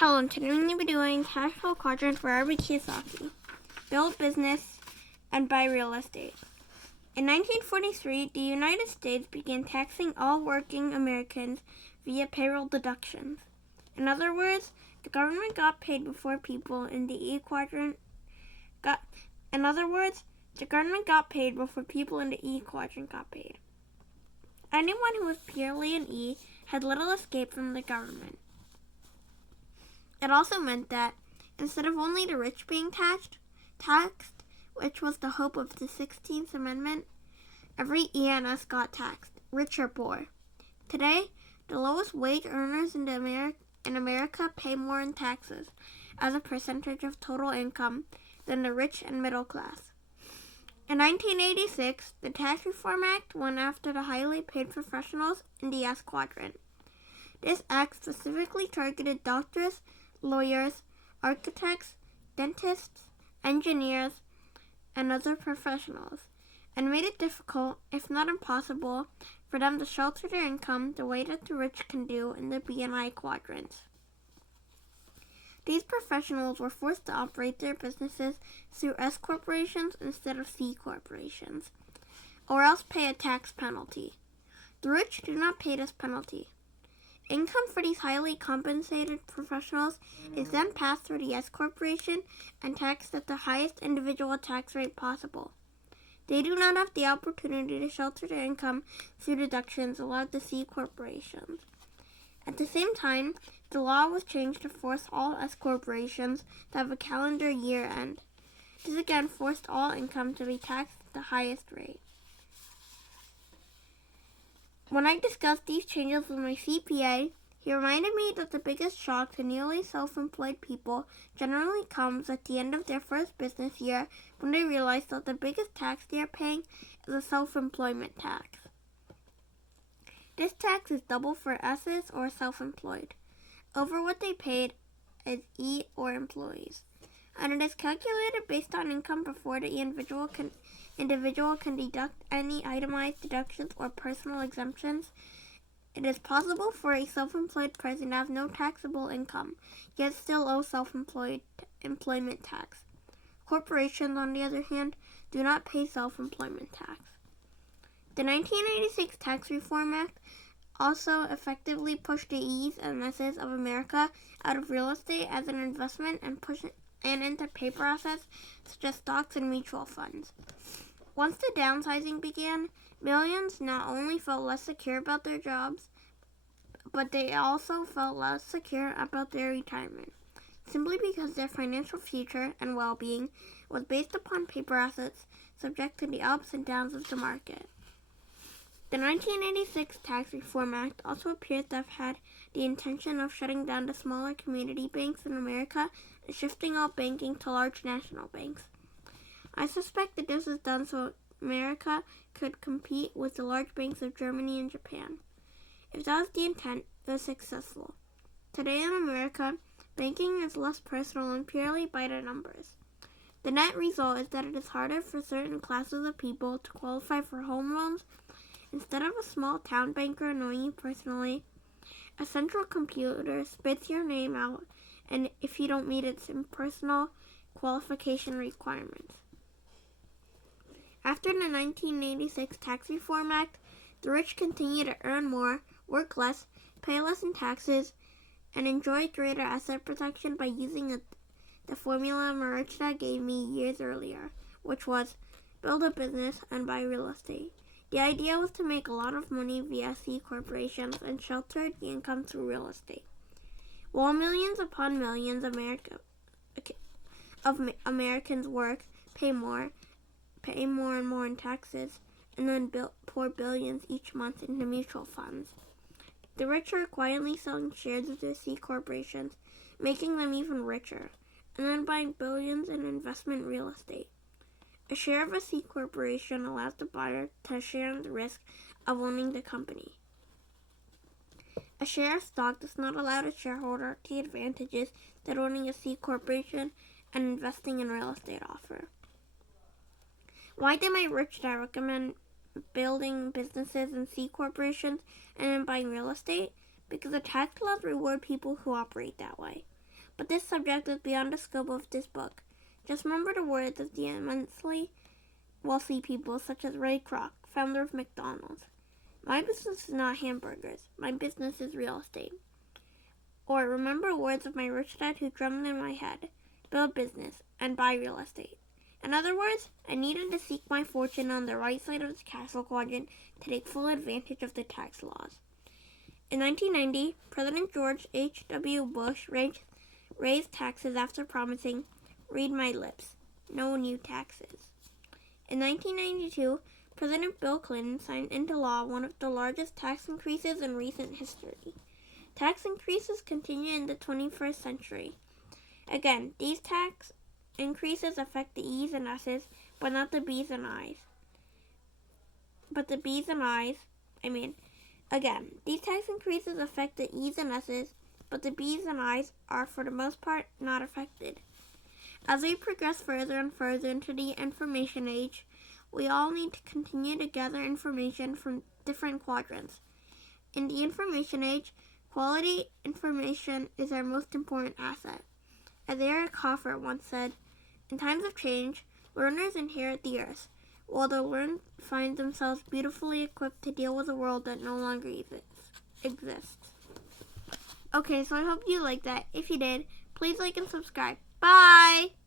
Hello, and today we're going to be doing Cashflow Quadrant for Robert Kiyosaki. Build business and buy real estate. In 1943, the United States began taxing all working Americans via payroll deductions. In other words, the government got paid before people in the E quadrant got paid. Anyone who was purely an E had little escape from the government. It also meant that instead of only the rich being taxed, which was the hope of the 16th Amendment, every E and S got taxed, rich or poor. Today, the lowest wage earners in America pay more in taxes as a percentage of total income than the rich and middle class. In 1986, the Tax Reform Act went after the highly paid professionals in the S quadrant. This act specifically targeted doctors, lawyers, architects, dentists, engineers, and other professionals, and made it difficult, if not impossible, for them to shelter their income the way that the rich can do in the B and I quadrants. These professionals were forced to operate their businesses through S corporations instead of C corporations, or else pay a tax penalty. The rich do not pay this penalty. Income for these highly compensated professionals is then passed through the S corporation and taxed at the highest individual tax rate possible. They do not have the opportunity to shelter their income through deductions allowed to C corporations. At the same time, the law was changed to force all S corporations to have a calendar year end. This again forced all income to be taxed at the highest rate. When I discussed these changes with my CPA, he reminded me that the biggest shock to newly self-employed people generally comes at the end of their first business year when they realize that the biggest tax they are paying is a self-employment tax. This tax is double for S's or self-employed, over what they paid as E or employees, and it is calculated based on income before the individual can deduct any itemized deductions or personal exemptions. It is possible for a self-employed person to have no taxable income, yet still owe employment tax. Corporations, on the other hand, do not pay self-employment tax. The 1986 Tax Reform Act also effectively pushed the E's and S's of America out of real estate as an investment and into paper assets such as stocks and mutual funds. Once the downsizing began, millions not only felt less secure about their jobs, but they also felt less secure about their retirement, simply because their financial future and well-being was based upon paper assets subject to the ups and downs of the market. The 1986 Tax Reform Act also appears to have had the intention of shutting down the smaller community banks in America and shifting all banking to large national banks. I suspect that this was done so America could compete with the large banks of Germany and Japan. If that was the intent, it was successful. Today in America, banking is less personal and purely by the numbers. The net result is that it is harder for certain classes of people to qualify for home loans. Instead of a small town banker knowing you personally, a central computer spits your name out, and if you don't meet its impersonal qualification requirements. After the 1986 Tax Reform Act, the rich continue to earn more, work less, pay less in taxes, and enjoy greater asset protection by using the formula Marichta gave me years earlier, which was build a business and buy real estate. The idea was to make a lot of money via C corporations and shelter the income through real estate. While millions upon millions of Americans work, pay more and more in taxes, and then pour billions each month into mutual funds. The rich are quietly selling shares of their C corporations, making them even richer, and then buying billions in investment real estate. A share of a C corporation allows the buyer to share in the risk of owning the company. A share of stock does not allow the shareholder the advantages that owning a C corporation and investing in real estate offer. Why did my rich dad recommend building businesses in C corporations and then buying real estate? Because the tax laws reward people who operate that way. but this subject is beyond the scope of this book. Just remember the words of the immensely wealthy people such as Ray Kroc, founder of McDonald's. My business is not hamburgers. My business is real estate. Or remember words of my rich dad who drummed in my head. Build business and buy real estate. In other words, I needed to seek my fortune on the right side of the Cashflow Quadrant to take full advantage of the tax laws. In 1990, President George H.W. Bush raised taxes after promising, read my lips, no new taxes. In 1992, President Bill Clinton signed into law one of the largest tax increases in recent history. Tax increases continue in the 21st century. Again, these tax increases affect the E's and S's, but not the B's and I's. These tax increases affect the E's and S's, but the B's and I's are, for the most part, not affected. As we progress further and further into the information age, we all need to continue to gather information from different quadrants. In the information age, quality information is our most important asset. As Eric Hoffer once said, in times of change, learners inherit the earth, while the learned find themselves beautifully equipped to deal with a world that no longer exists. Okay, so I hope you liked that. If you did, please like and subscribe. Bye!